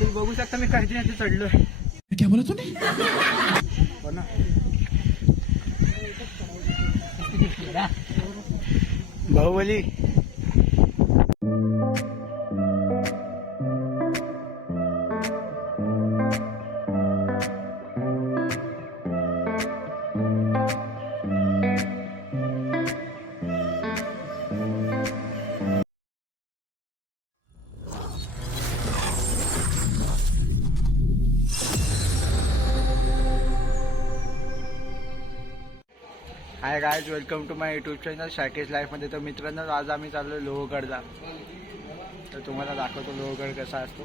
तुम्ही बघू शकता मी काहीतरी नाही चढलोय. क्या बोला तूने? हो ना. Baahubali. Hi guys, welcome to my YouTube channel शाकेश लाईफमध्ये. तर मित्रांनो, आज आम्ही चाललो लोहगडला. तर तुम्हाला दाखवतो लोहगड कसा असतो.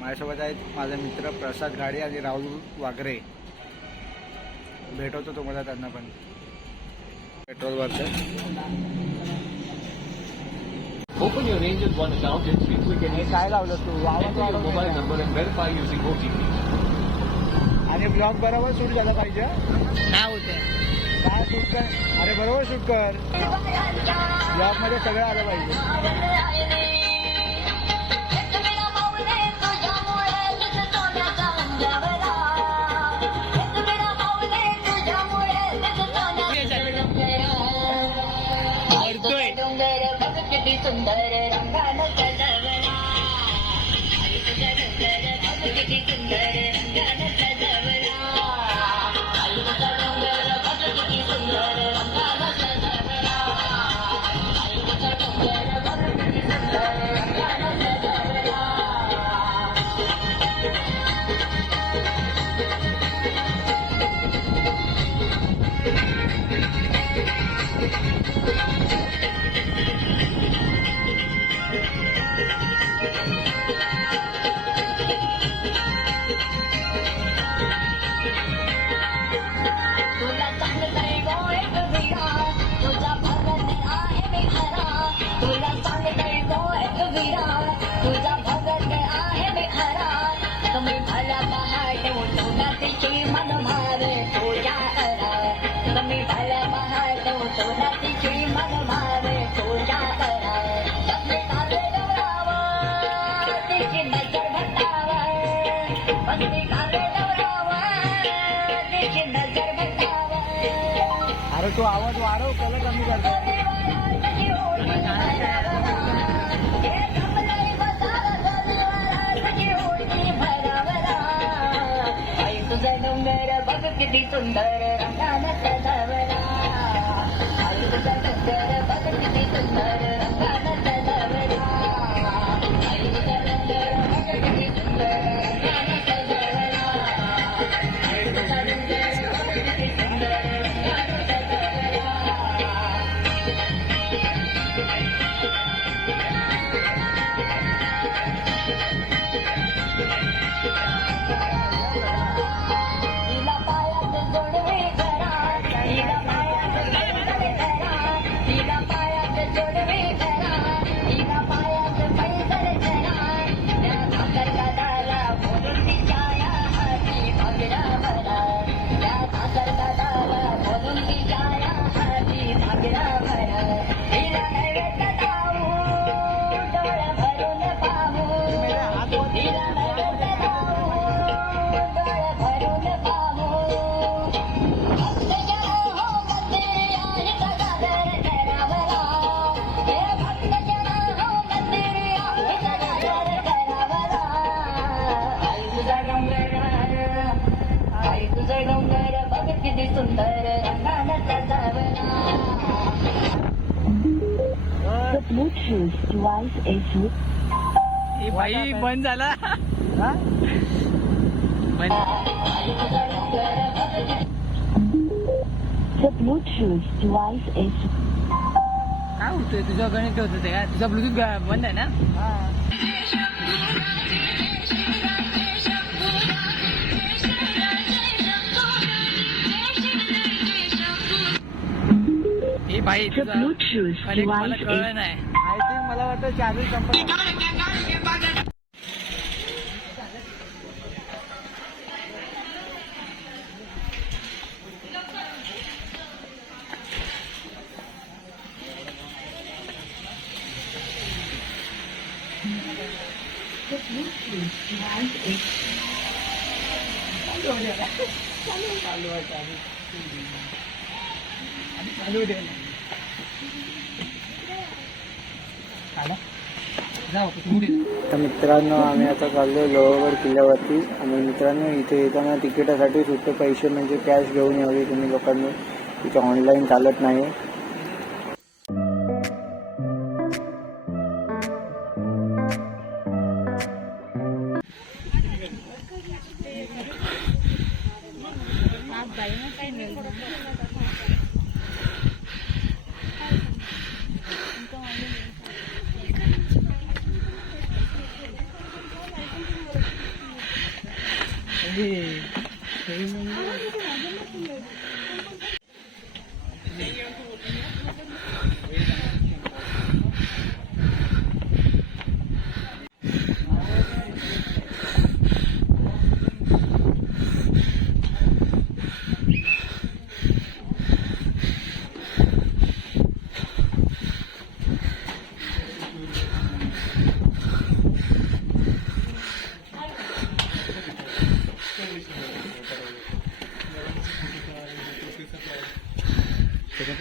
माझ्यासोबत आहेत माझे मित्र प्रसाद घाडी आणि राहुल वागरे. भेटवतो तुम्हाला त्यांना पण. पेट्रोल भरतं. Open your Angel One account in 3 quick and हे easy काय लावलं तू? Enter your mobile number and verify using OTP. आणि ब्लॉग बरोबर शूट झाला पाहिजे. काय होतंय? काय शूट कर? अरे बरोबर शूट कर. ब्लॉग मध्ये सगळं आलं पाहिजे. सुंदर रंगानं सजवला तुझ्या डोंगर किती सुंदर रंगानं सजवला तुझा डोंगर किती सुंदर रंगानं सजवला तुझा डोंगर किती सुंदर रंगानं सजवला. तुझा भगत आहे मी खरा कमी भला पहाट सोनातीची मन भावे तुझ्या करा कमी भला पहाट सोनातीची मन भावे तुझ्या करा कसले काले डोरावा तिची नजर भटावा कसले काले डोरावा तिची नजर भटावा. अरे तू आवाज वाढव, कलर कमी करतो. तुझा डोंगर बघ किती सुंदर रंगानं सजवला तुझा डोंगर बघ किती सुंदर रंगानं सजवला तुझा डोंगर बघ किती सुंदर रंगानं सजवला तुझा डोंगर बघ किती सुंदर रंगानं सजवला. हिला पायात जोडवे करा हिला पायात जोडवे करा हिला पायात जोडवे करा हिला पायात पैदल करा त्या साखर दादाला बोलून तिच्या या हाती भागडा भरा त्या साखर दादाला बोलून तिच्या या हाती भागडा भरा. हिला नैवेद्य दाऊ डोळ्या भरून पाहू हिला नैवेद्य दाऊ डोळ्या भरून पाहू. भक्त जन हो मंदिर आहे सदागर करावला हे भक्त जन हो मंदिर आहे सदागर करावला. आई तुझा डोंगर बघ किती सुंदर रंगानं सजवला. The Bluetooth device is हे बाई बंद झाला. हा? बंद. the Bluetooth device is काय होतंय? तुझं कनेक्ट होत ते काय? तुझा ब्लूटूथ बंद आहे ना? हा. हे बाई the तुझा Bluetooth कनेक्ट मला device कळलं is नाही. आय थिंक मला वाटतं चार्जिंग संपलं. The Bluetooth device is तर मित्रांनो आम्ही आता चाललो लोहगड किल्ल्यावरती आणि मित्रांनो इथे येताना तिकिटासाठी सुट्टे पैसे म्हणजे कॅश घेऊन यावे तुम्ही लोकांनी. इथे ऑनलाईन चालत नाही.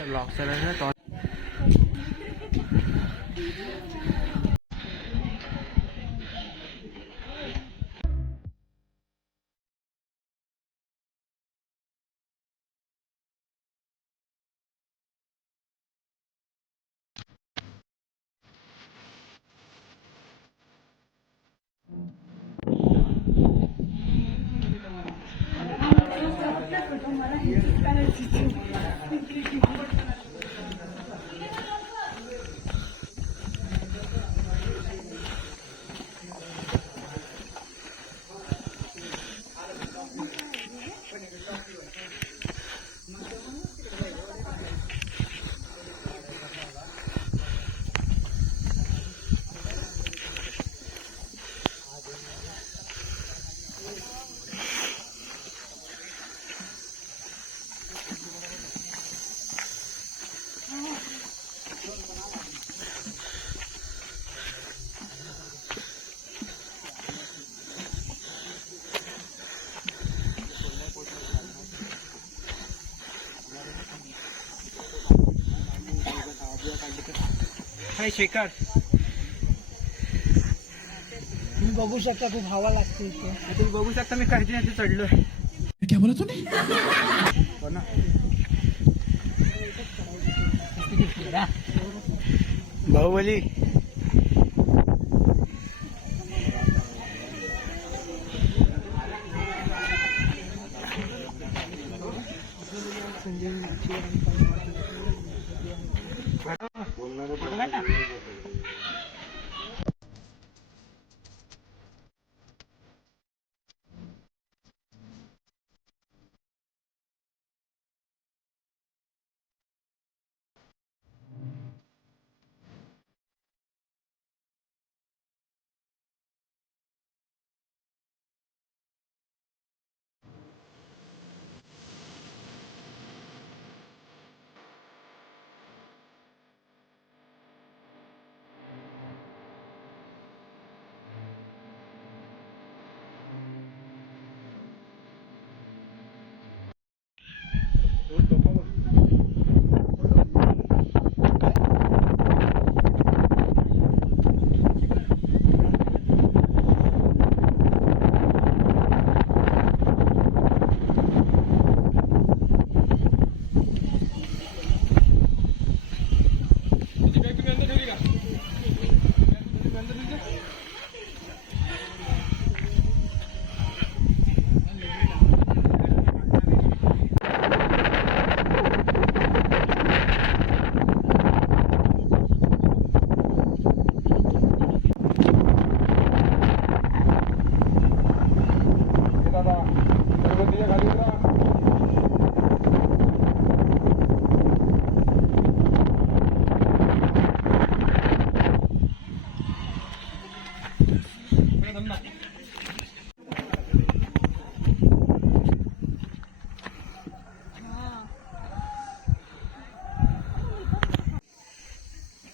लॉक करायचं हाय शेखर. तुम्ही बघू शकता खूप हवा लागते इथे. तुम्ही बघू शकता मी काही चढलोय. क्या बोला तूने? हो ना. बाहुबली.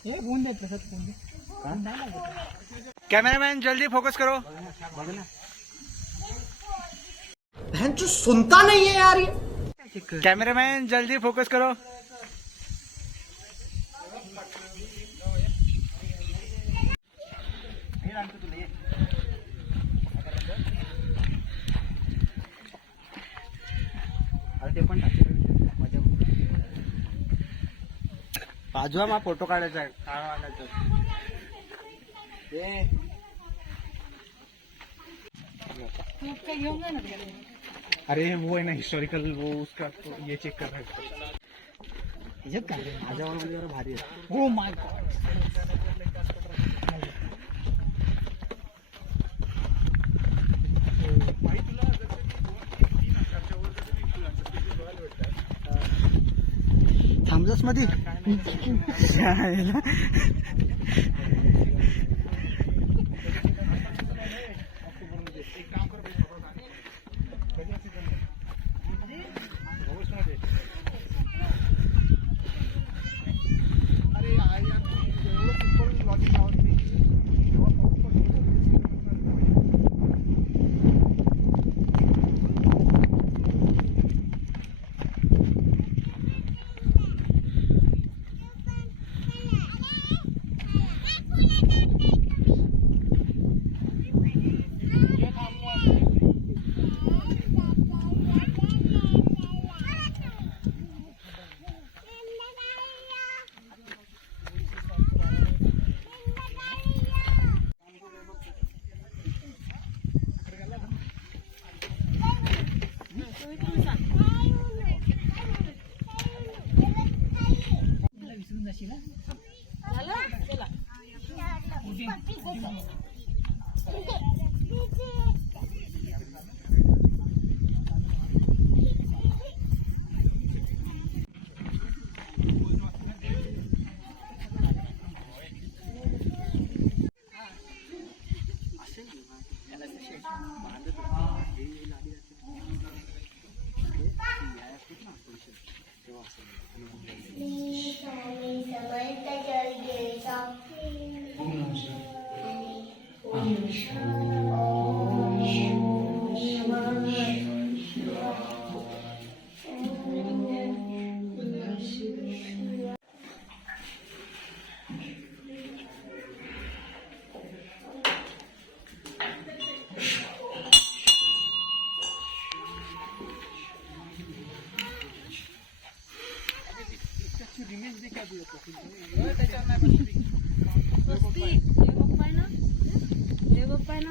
हे फोन द्या प्रसाद फोन द्या. कैमरामैन जल्दी फोकस करो. सुनता नहीं है यार ये. कैमरामैन जल्दी फोकस करो. बाजूला मग फोटो काढायचा आहे. काय आणायचं अरे वो है ना हिस्टोरिकल, वो उसका तो ये चेक कर रहा है. माझ्यावर म्हणजे जरा भारी आहे. Oh my God. थांबलंस मध्ये विसरून जाशील ना.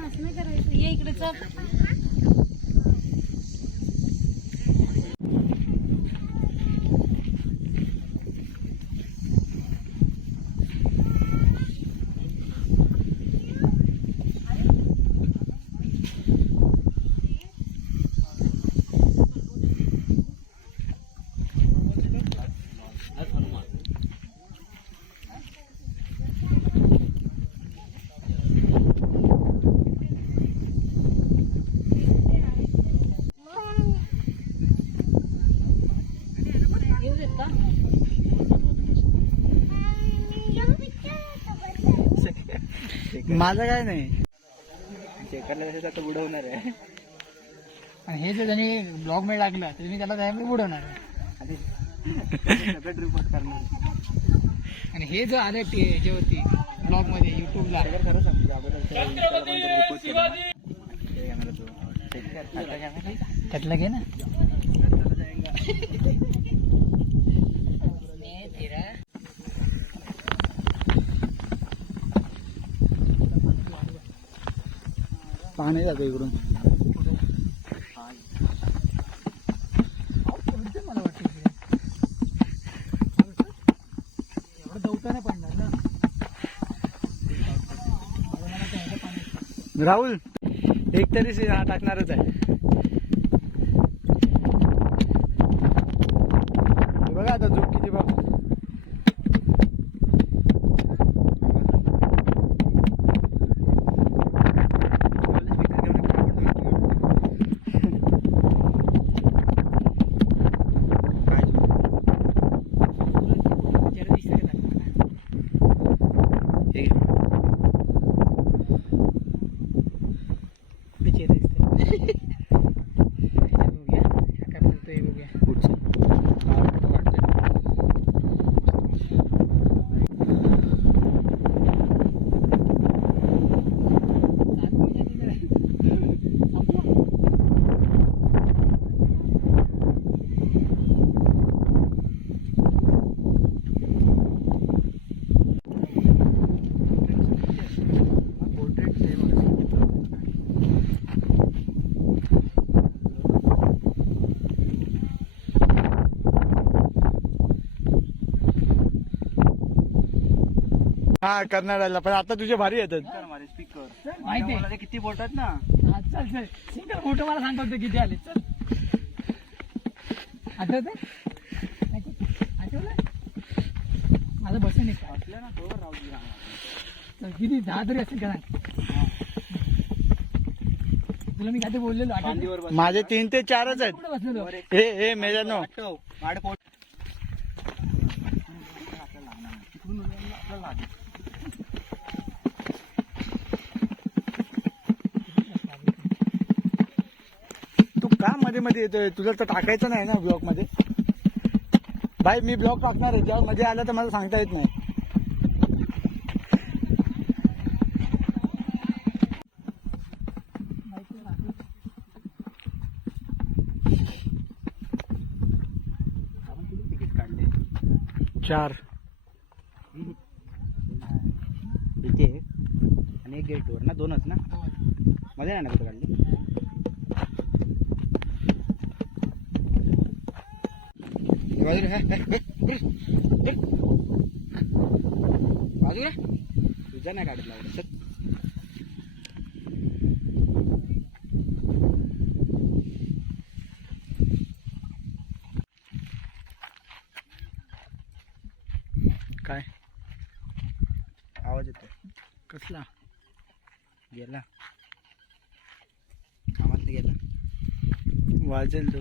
असं नाही करायचं. ये इकडे चल. माझं काय नाही. चेकरला आता बुडवणार आहे. आणि हे जर त्यांनी ब्लॉग मध्ये टाकलं तर मी त्याला त्यामुळे बुडवणार. रिपोर्ट करणार. आणि हे जर आलं याच्यावरती ब्लॉग मध्ये युट्यूबला खरं सांगतो त्यातलं घे ना. पाणी जातं इकडून. मला वाटतं एवढं दवता नाही पडणार ना. राहुल एक तरी हा टाकणारच आहे. बघा आता झोप किती बघ. हा कर्नाटकला, पण आता तुझे भारी येतात. माहिती आहे. किती बोलतात ना. हा, चल चल सिंगल फोटो मला सांगतो ते किती आले. चल आठवत आठवलं माझं बसून एक चल किती 10 तरी असेल का सांग. तुला मी काय बोललेलो आठवतं? माझे 3 ते 4च आहेत. कुठं बसलेलो? हे मेजानो तू का मध्ये मध्ये येतोय? तुला तर टाकायचं नाही ना ब्लॉग मध्ये. भाई मी ब्लॉग टाकणार आहे, जेव्हा मध्ये आलं तर मला सांगता येत नाही. तिकीट काढले 4 इथे आणि एक गेटवर ना, 2च ना मध्ये नाही ना कुठं काढली. बाजूला तुझा नाही काढत लागला. काय आवाज येतो? कसला गेला? आवाज गेला, वाजेल तो.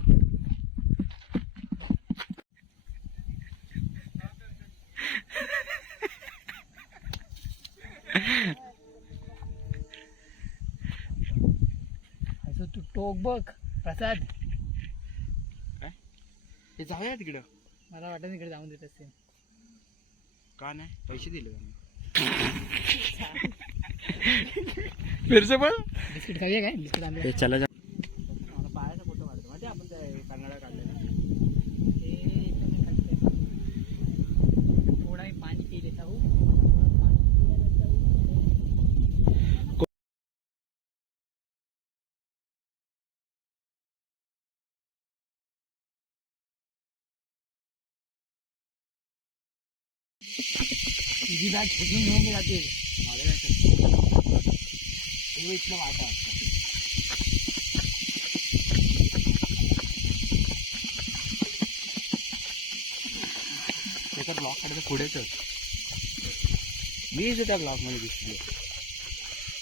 असं तू टोक बघ प्रसाद. काय हे जाऊया तिकडं? मला वाटत इकडे जाऊन देत असते. का नाही? पैसे दिले फिर से बोल. बिस्किट खाऊया काय? बिस्किट आणले. चला जा. मला पायाचा फोटो काढतो माहिती आपण कन्नडा काढलेला. थोडा मी पाणी पी लेता हूँ. तुझी बॅग फेकून घेऊन जाते. इथलं वाटा त्याचा ब्लॉक काढायचं पुढेच मीच त्या ब्लॉक मध्ये दिसतो.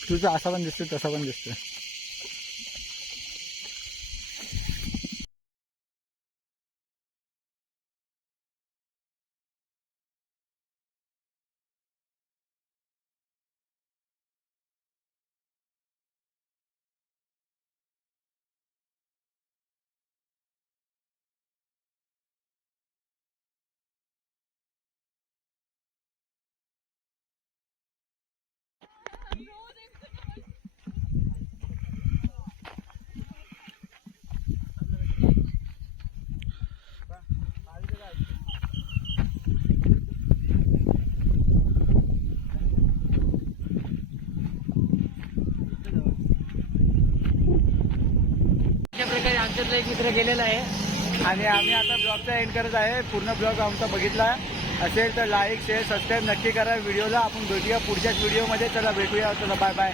तुझं असा पण दिसतो तसा पण दिसतो. आमच्यातला एक मित्र गेलेला आहे आणि आम्ही आता ब्लॉगचा एंड करत आहे. पूर्ण ब्लॉग आमचा बघितला असेल तर लाईक शेअर सबस्क्राईब नक्की करा व्हिडिओला. आपण भेटूया पुढच्याच व्हिडिओमध्ये. चला भेटूया. चला बाय बाय.